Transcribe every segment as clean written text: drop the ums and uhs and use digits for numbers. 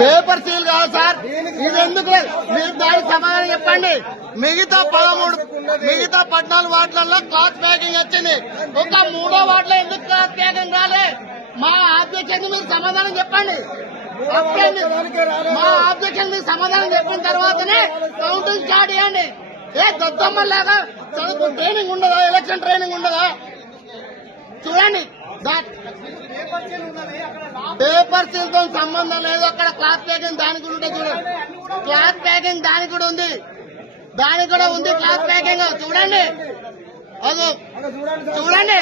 Paper seal కాదు sir, ఇది ఎందుకు లేదు? మీరు దానికి సమాధానం చెప్పండి. మిగతా 14 వార్డులలో క్లాత్ ప్యాకింగ్ వచ్చింది, ఒక 3వ వార్డులో ఎందుకు క్లాత్ ప్యాకింగ్ రాలే? మా ఆబ్జెక్షన్ మీరు సమాధానం చెప్పండి. మా ఆబ్జెక్షన్ మీరు సమాధానం చెప్పిన తర్వాతనే కౌంటింగ్ స్టార్ట్ చేయండి. ఏ దద్దమ్మలాగా చదువు ట్రైనింగ్ ఉండదా? ఎలక్షన్ ట్రైనింగ్ ఉండదా? చూడండి, పేపర్ సీల్ తో సంబంధం లేదు. అక్కడ క్లాత్ ప్యాకింగ్ దానికి కూడా చూడండి, క్లాత్ ప్యాకింగ్ దానికి కూడా ఉంది, క్లాత్ ప్యాకింగ్ చూడండి, అదో చూడండి,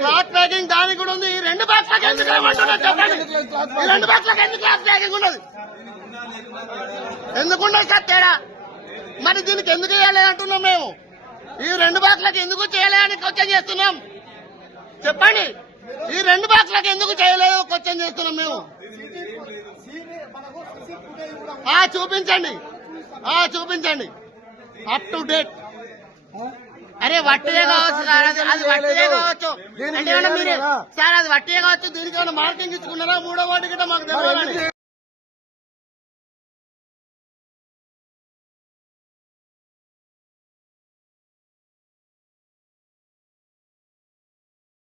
క్లాత్ ప్యాకింగ్ దానికి కూడా ఉంది. ఈ 2 బాక్స్లకు ఎందుకు ఏమంటున్నారు చెప్పండి? ఈ 2 బాక్స్లకు ఎందుకు క్లాత్ ప్యాకింగ్ ఉండదు? ఎందుకుండదు సార్ తేడా? మరి దీనికి ఎందుకు చేయలేదంటున్నాం మేము? ఈ 2 బాక్స్లకు ఎందుకు చేయలేదని క్వశ్చన్ చేస్తున్నాం చెప్పండి. ఈ 2 బాక్స్లకు ఎందుకు చేయలేదు క్వశ్చన్ చేస్తున్నాం మేము. చూపించండి అప్ టు డేట్. అరే వట్టిదే కావచ్చు సార్, అది వట్టిదే కావచ్చు అంటే మీరు సార్, అది వట్టిదే కావచ్చు. దీనికి ఏమైనా మార్కింగ్ ఇచ్చుకున్నారా? 3వ వార్డు గిట్ట మాకు తెలియాలని